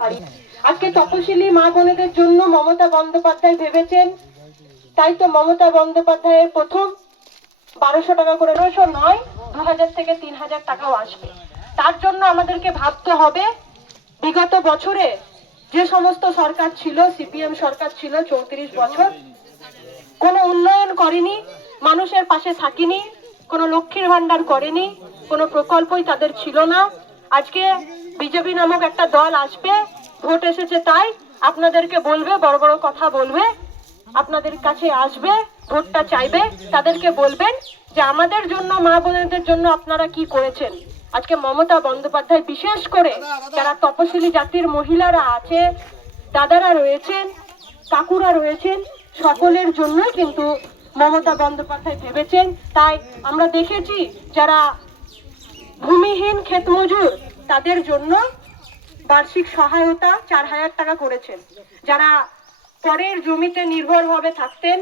আজকে তপশিলি মা বোনেদের জন্য মমতা বন্দ্যোপাধ্যায় ভেবেছেন, তাই তো মমতা বন্দ্যোপাধ্যায়ের প্রথম 1200 টাকা করে নয় 2000 থেকে 3000 টাকাও আসবে। তার জন্য আমাদেরকে ভাবতে হবে, বিগত বছরে যে সমস্ত সরকার ছিল, সিপিএম সরকার ছিল 34 বছর, কোনো উন্নয়ন করেনি, মানুষের পাশে থাকিনি, কোনো লক্ষ্মীর ভান্ডার করেনি, কোনো প্রকল্পই তাদের ছিল না। আজকে বিজেপি নামক একটা দল আসবে, ভোট এসেছে তাই আপনাদেরকে বলবে, বড় বড় কথা বলবে, আপনাদের কাছে আসবে, ভোটটা চাইবে, তাদেরকে বলবেন যে আমাদের জন্য, মা বোনেদের জন্য আপনারা কি করেছেন। আজকে মমতা বন্দ্যোপাধ্যায় বিশেষ করে যারা তপশিলি জাতির মহিলারা আছে, দাদারা রয়েছেন, কাকুরা রয়েছেন, সকলের জন্যই কিন্তু মমতা বন্দ্যোপাধ্যায় ভেবেছেন। তাই আমরা দেখেছি যারা ভূমিহীন ক্ষেতমজুর তাদের জন্য বার্ষিক সহায়তা 4000 টাকা করেছেন। যারা পরের জমিতে নির্ভরভাবে থাকতেন,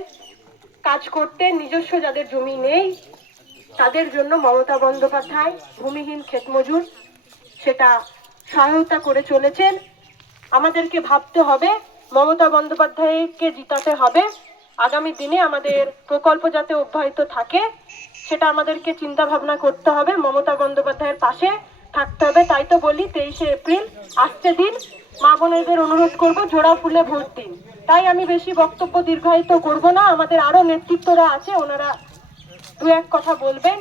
কাজ করতেন, নিজস্ব যাদের জমি নেই, তাদের জন্য মমতা বন্দ্যোপাধ্যায় ভূমিহীন ক্ষেতমজুর সেটা সহায়তা করে চলেছেন। আমাদেরকে ভাবতে হবে, মমতা বন্দ্যোপাধ্যায়কে জিতাতে হবে। আগামী দিনে আমাদের প্রকল্প যাতে অব্যাহত থাকে সেটা আমাদেরকে চিন্তা ভাবনা করতে হবে, মমতা বন্দ্যোপাধ্যায়ের পাশে থাকতে হবে। তাই তো বলি 23শে এপ্রিল আসছে দিন, মা বোনেদের অনুরোধ করব জোড়া ফুলে ভোট দিন। তাই আমি বেশি বক্তব্য দীর্ঘায়িত করব না, আমাদের আরো নেতৃত্বরা আছে, ওনারা দু এক কথা বলবেন।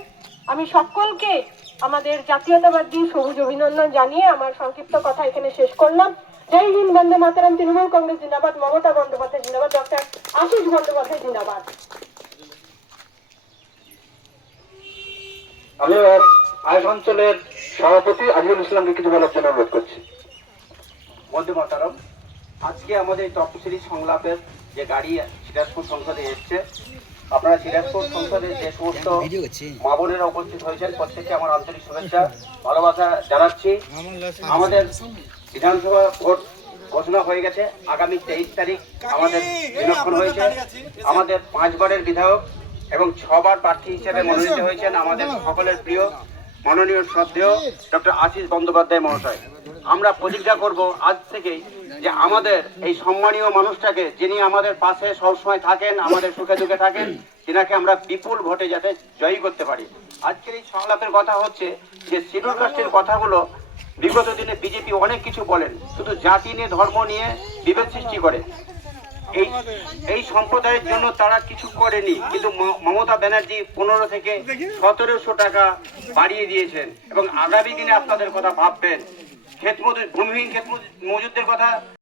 আমি সকলকে আমাদের জাতীয়তাবাদী সবুজ অভিনন্দন জানিয়ে আমার সংক্ষিপ্ত কথা এখানে শেষ করলাম। জয় হিন্দ, বন্দে মাতরম, তৃণমূল কংগ্রেস জিন্দাবাদ, মমতা বন্দ্যোপাধ্যায় জিন্দাবাদ, ডক্টর আশিস বন্দ্যোপাধ্যায় জিন্দাবাদ। আমি আইন অঞ্চলের সভাপতি আজিজুল ইসলামকে কিছু বলার জন্য অনুরোধ করছি। বন্দে মাতরম। আজকে আমাদের তপশিলি সংলাপের যে গাড়ি সিরাজপুর সংসদে এসছে, আপনারা সিরাজপুর সংসদে যে সমস্ত মা বোনেরা উপস্থিত হয়েছেন প্রত্যেককে আমার আন্তরিক শুভেচ্ছা ভালোবাসা জানাচ্ছি। আমাদের বিধানসভা ভোট ঘোষণা হয়ে গেছে, আগামী 23 তারিখ আমাদের নিরীক্ষণ হয়েছে। আমাদের 5 বারের বিধায়ক এবং 6 বার প্রার্থী হিসেবে মনোনীত হয়েছেন আমাদের সকলের প্রিয় মাননীয় শ্রদ্ধেয় ডক্টর আশিস বন্দ্যোপাধ্যায় মহাশয়। আমরা প্রতিজ্ঞা করব আজ থেকেই যে আমাদের এই সম্মানীয় মানুষটাকে, যিনি আমাদের পাশে সবসময় থাকেন, আমাদের সুখে দুঃখে থাকেন, যিনাকে আমরা বিপুল ভোটে যাতে জয়ী করতে পারি। আজকের এই সংলাপের কথা হচ্ছে যে শিডিউল কাস্টের কথাগুলো বিগত দিনে বিজেপি অনেক কিছু বলেন, শুধু জাতি নিয়ে, ধর্ম নিয়ে বিভেদ সৃষ্টি করে। এই সম্প্রদায়ের জন্য তারা কিছু করেনি, কিন্তু মমতা ব্যানার্জি 15 থেকে 1700 টাকা বাড়িয়ে দিয়েছেন এবং আগামী দিনে আপনাদের কথা ভাববেন। ভূমিহীন ক্ষেত মজুরদের কথা